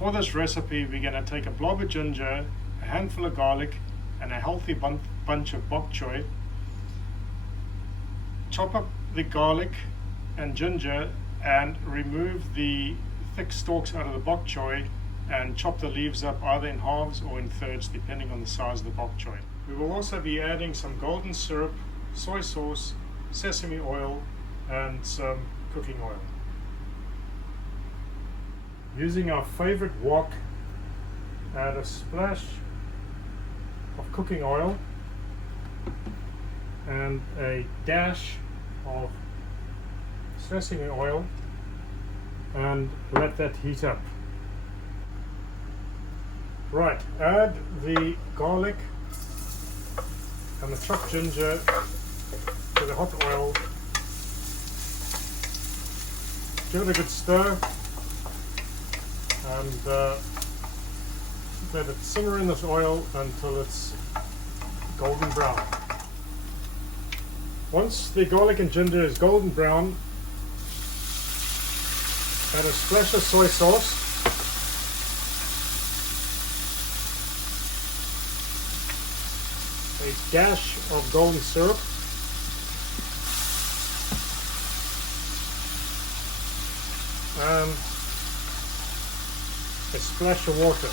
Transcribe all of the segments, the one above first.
For this recipe, we're going to take a blob of ginger, a handful of garlic, and a healthy bunch of bok choy. Chop up the garlic and ginger and remove the thick stalks out of the bok choy and chop the leaves up either in halves or in thirds depending on the size of the bok choy. We will also be adding some golden syrup, soy sauce, sesame oil and some cooking oil. Using our favorite wok, add a splash of cooking oil and a dash of sesame oil and let that heat up. Right, add the garlic and the chopped ginger to the hot oil. Give it a good stir and let it simmer in this oil until it's golden brown. Once the garlic and ginger is golden brown, add a splash of soy sauce, a dash of golden syrup, and a splash of water.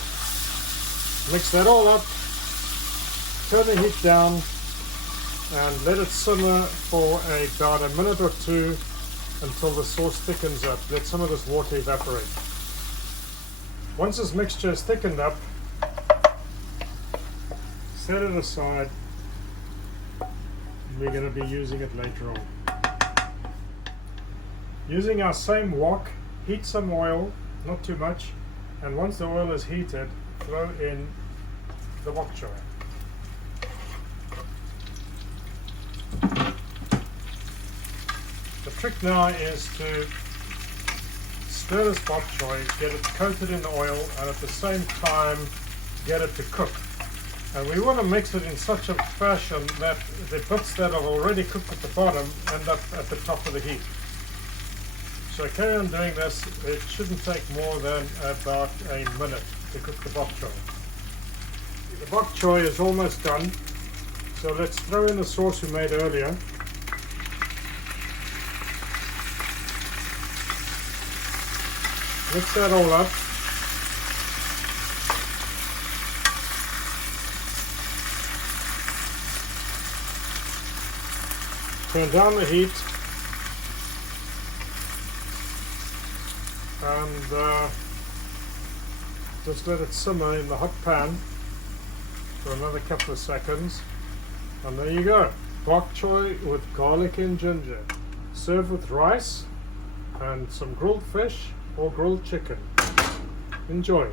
Mix that all up, turn the heat down and let it simmer for about a minute or two until the sauce thickens up. Let some of this water evaporate. Once this mixture is thickened up, set it aside. We're going to be using it later on. Using our same wok, heat some oil, not too much, and once the oil is heated, throw in the bok choy. The trick now is to stir this bok choy, get it coated in oil, and at the same time get it to cook. And we want to mix it in such a fashion that the bits that are already cooked at the bottom end up at the top of the heap. So carry on doing this. It shouldn't take more than about a minute to cook the bok choy. The bok choy is almost done, so let's throw in the sauce we made earlier. Mix that all up. Turn down the heat and just let it simmer in the hot pan for another couple of seconds. And there you go, bok choy with garlic and ginger. Serve with rice and some grilled fish or grilled chicken. Enjoy.